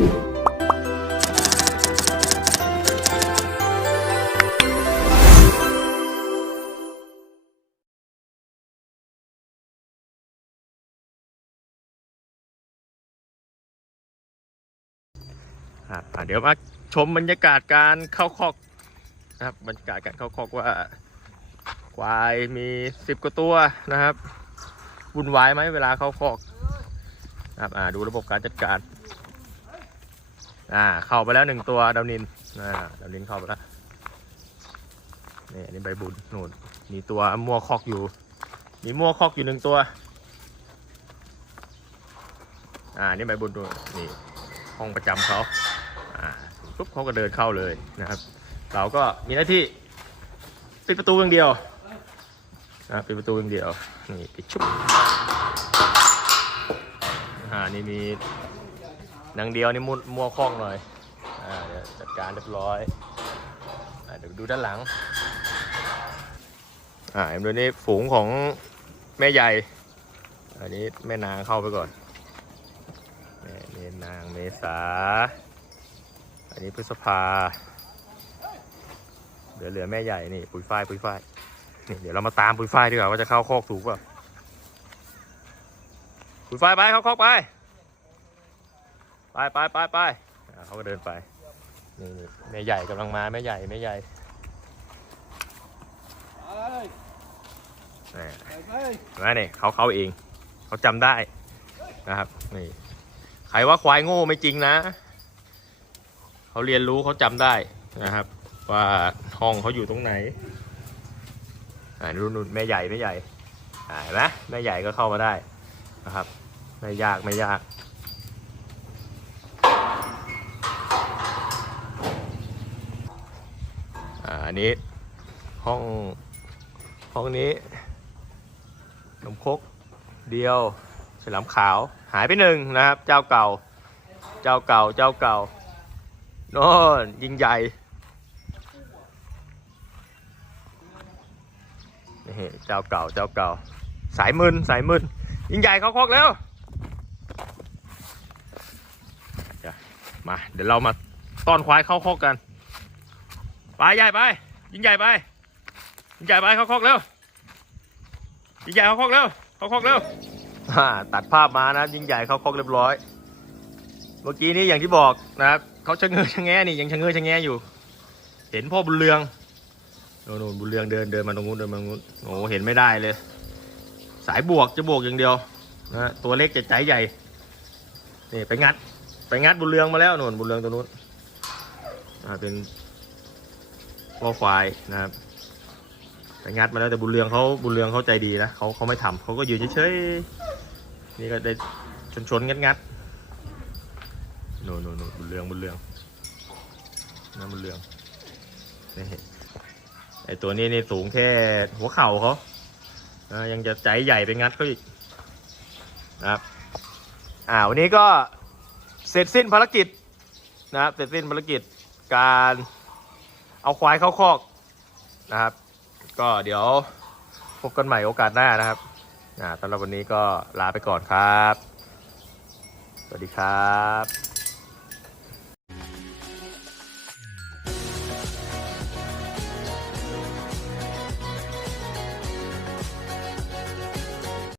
ครับอะเดี๋ยวมาชมบรรยากาศการเข้าคอกนะครับบรรยากาศการเข้าคอกว่าควายมีสิบกว่าตัวนะครับวุ่นวายไหมเวลาเข้าคอกนะครับอ่าดูระบบการจัดการ อ่าเข้าไปแล้วหนึ่งตัวดาวนินอ่าดาวนินเข้าไปแล้วนี่อันนี้ใบบุญนู่นมีตัวมัวคอกอยู่ มีมัวคอกอยู่หนึ่งตัว อ่านี่ใบบุญดูนี่ห้องประจำเขาอ่าปุ๊บเขาก็เดินเข้าเลยนะครับ เราก็มีหน้าที่ปิดประตูอย่างเดียวอ่าปิดประตูอย่างเดียวนี่ปิดชุบอ่านี่มี นางเดียวนี่มุดมัวคล้องหน่อยอ่าเดี๋ยวจัดการเรียบร้อยอ่าเดี๋ยวดูด้านหลังอ่าเอ็มดูนี่ฝูงของแม่ใหญ่ อันนี้แม่นางเข้าไปก่อนแม่แม่นางเมษา อันนี้พฤษภา เหลือเหลือแม่ใหญ่นี่ปุยฝ้ายปุยฝ้ายนี่เดี๋ยวเรามาตามปุยฝ้ายดีกว่าว่าจะเข้าคอกถูกเปล่าปุยฝ้ายไปเข้าคอกไป ไปไปไปไปอ่าเขาก็เดินไปนี่นี่แม่ใหญ่กำลังมาแม่ใหญ่แม่ใหญ่แหม่มาเนี่ยเขาเขาเอง เขาจำได้นะครับนี่ใครว่าควายโง่ไม่จริงนะ เขาเรียนรู้เขาจำได้นะครับ ว่าห้องเขาอยู่ตรงไหนอ่านู่นนู่นแม่ใหญ่แม่ใหญ่อ่าเห็นไหมแม่ใหญ่ก็เข้ามาได้นะครับไม่ยากไม่ยาก อันนี้ห้องห้องนี้นมคกเดียวฉลามขาวหายไปหนึ่งนะครับ เจ้าเก่า เจ้าเก่าเจ้าเก่าโน่นยิงใหญ่นี่เจ้าเก่าเจ้าเก่า สายมึนสายมึนยิงใหญ่เข้าคอกแล้วเดี๋ยวมาเดี๋ยวเรามาต้อนควายเข้าคอกกัน ไปใหญ่ไป ยิงใหญ่ไป ยิงใหญ่ไปเขาคอกเร็ว ยิงใหญ่เขาคอกเร็วเขาคอกเร็วอ่าตัดภาพมานะยิงใหญ่เขาคอกเรียบร้อย เมื่อกี้นี้อย่างที่บอกนะครับเขาชะเง้อชะแงะนี่ยังชะเง้อชะแงะอยู่ เห็นพ่อบุญเรืองโน่นบุญเรืองเดินเดินมาตรงนู้นเดินมาตรงนู้นโอ้เห็นไม่ได้เลย สายบวกจะบวกอย่างเดียวนะตัวเล็กจะใจใหญ่นี่ไปงัด ไปงัดบุญเรืองมาแล้วโน่นบุญเรืองตัวนู้นอ่าเป็น พ่อควายนะครับไปงัดมาแล้วแต่บุญเรืองเขาบุญเรืองเขาใจดีนะเขาเขาไม่ทำเขาก็อยู่เฉยๆนี่ก็ได้ชนชนงัดงัดโน่นโน่นโนบุญเรืองบุญเรืองนะบุญเรืองนี่ไอตัวนี้นี่สูงแค่หัวเข่าเขาอ่ายังจะใจใหญ่ไปงัดเขาอีกนะครับอ่าวันนี้ก็เสร็จสิ้นภารกิจนะครับเสร็จสิ้นภารกิจการ เอาควายเข้าคอกนะครับ ก็เดี๋ยวพบกันใหม่โอกาสหน้านะครับอ่าสำหรับวันนี้ก็ลาไปก่อนครับ สวัสดีครับ